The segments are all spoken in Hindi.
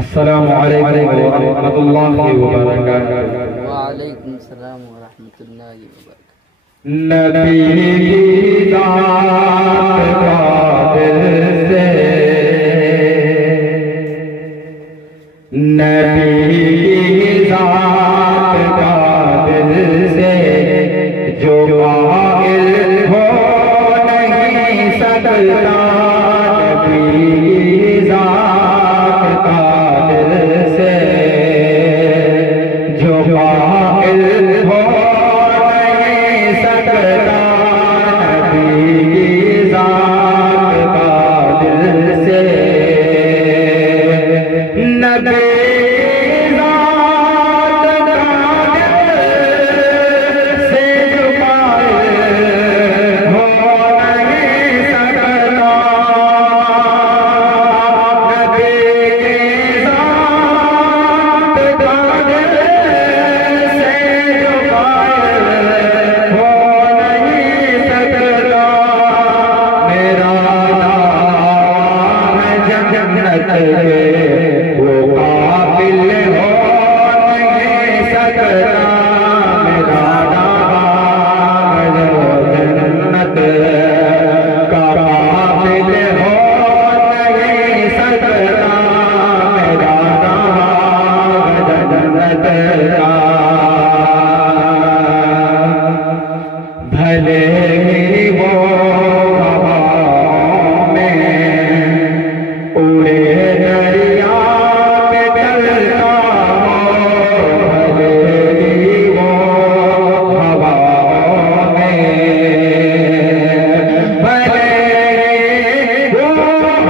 अस्सलामु अलैकुम वरहमतुल्लाहि वबरकातुहू। वालेकुम सलाम व रहमतुल्लाहि व बरकातुहू। नबी की ज़ात कादिर से, नबी की ज़ात कादिर से जो कायल हो नहीं सकता। नबी की ज़ात कादिर से जो कायल हो नहीं सकता। नबी की ज़ात कादिर से, नबी वो काबिल हो नहीं सकता। मेरा दावा जन्नत का काबिल हो नहीं सकता। मेरा दावा जन्नत का, भले ही वो हवाओं में उड़े दरिया पे चलता हो। भले ही वो हवाओं में, भले ही वो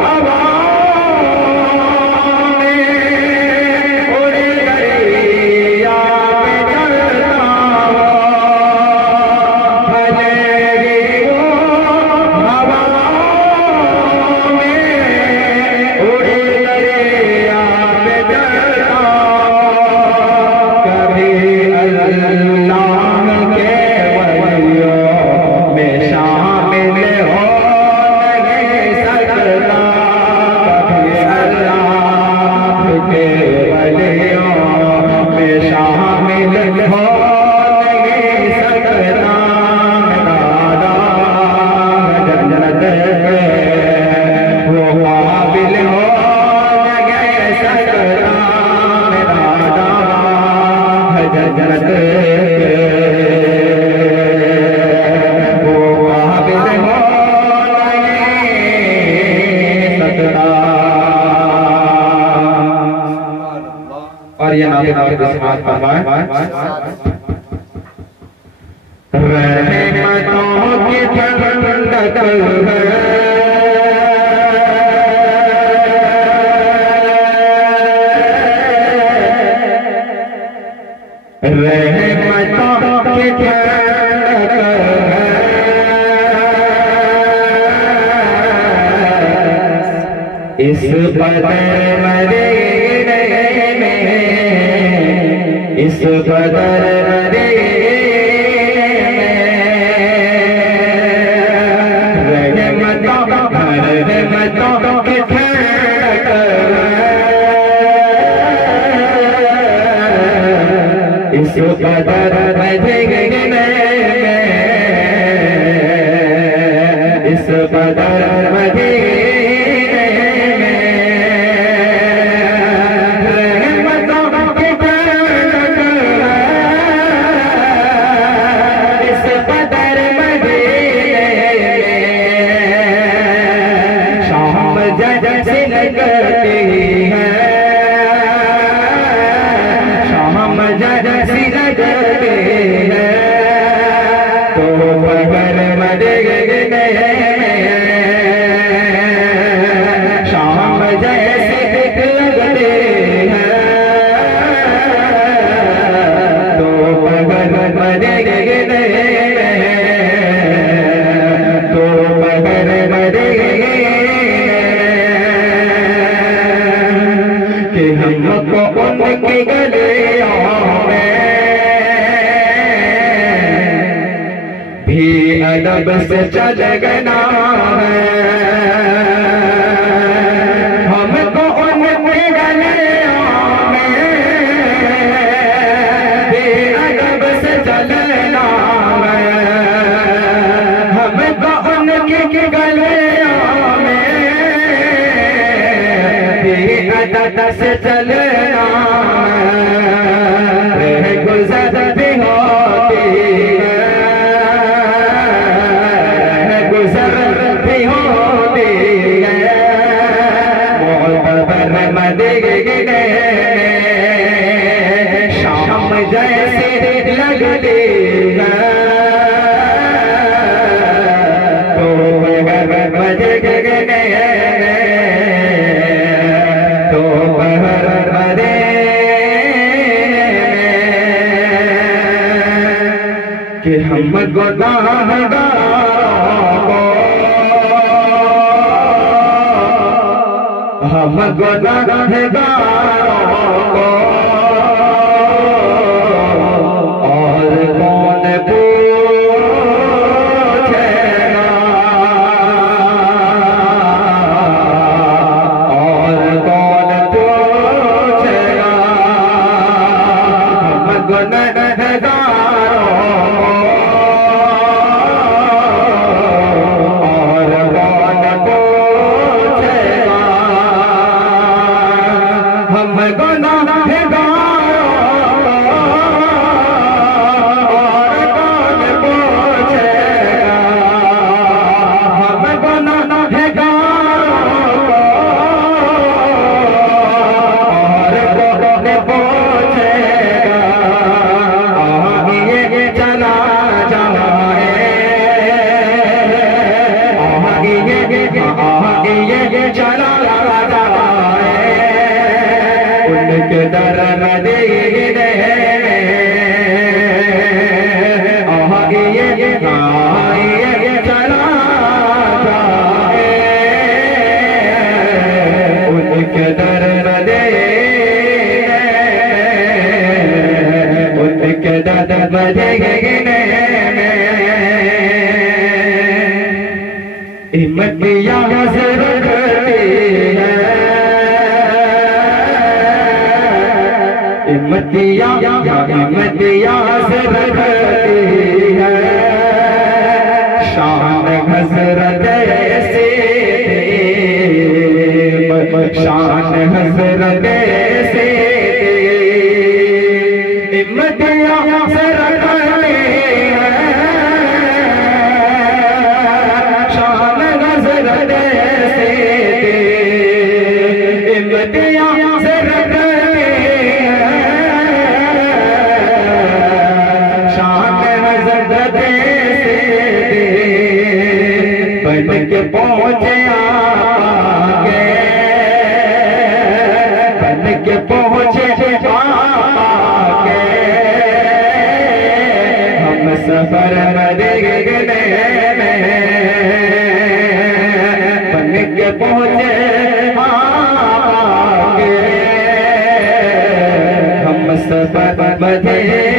हवाओं में उड़े दरिया पे चलता हो। भले ही वो हवाओं में उड़े दरिया पे चलता हो। कभी अल्लाह के वलियों में शामिल हो नहीं सकता। कभी अल्लाह के वलियों में शामिल हो नहीं सकता। मेरा दावा जन्नत पे वो काबिल हो नहीं सकता। मेरा दावा जन्नत पे वो काबिल हो नहीं सकता। और ये नाते नाते समाज फरमाए, रहमतों की ठंडक है, रहमतों की ठंडक है। इस बदर मदीने में, इस बदर मदीने में रहमतों की ठंडक है। इस बदर मदीने में, इस बदर मदीने जैसे लगती है, शाम जैसी लगती है, तो पहर मदीने में शाम जैसी लगती है, तो पहर मदीने में, तो पहर मदीने कि हमको उनकी गलियों में भी अदब से चलना है। हमको उनकी गलियों अदद से चलना गुजर भी होती है, गुजर भी होती है। मोहब्बत मदीने शाम जैसे लगती है, तो मदीने तो कि हम गुनाहगारों को, हम गुनाहगारों को और कौन पूछेगा, और कौन पूछेगा। हम गुनाहगारों उनके दर मदीने आइए चला जाए, उनके दर मदीने, उनके दर मदीने इमतिया हज़रत इमतिया इमतिया से रखती है, शान हज़रत से, शान हज़रत से इमतिया से रखती है, शान हज़रत से इमतिया से बन के पहुँचे आगे, बन के पहुँचे आगे, हम सफर मदीने में बन के पहुँचे आगे, हम सफर मदीने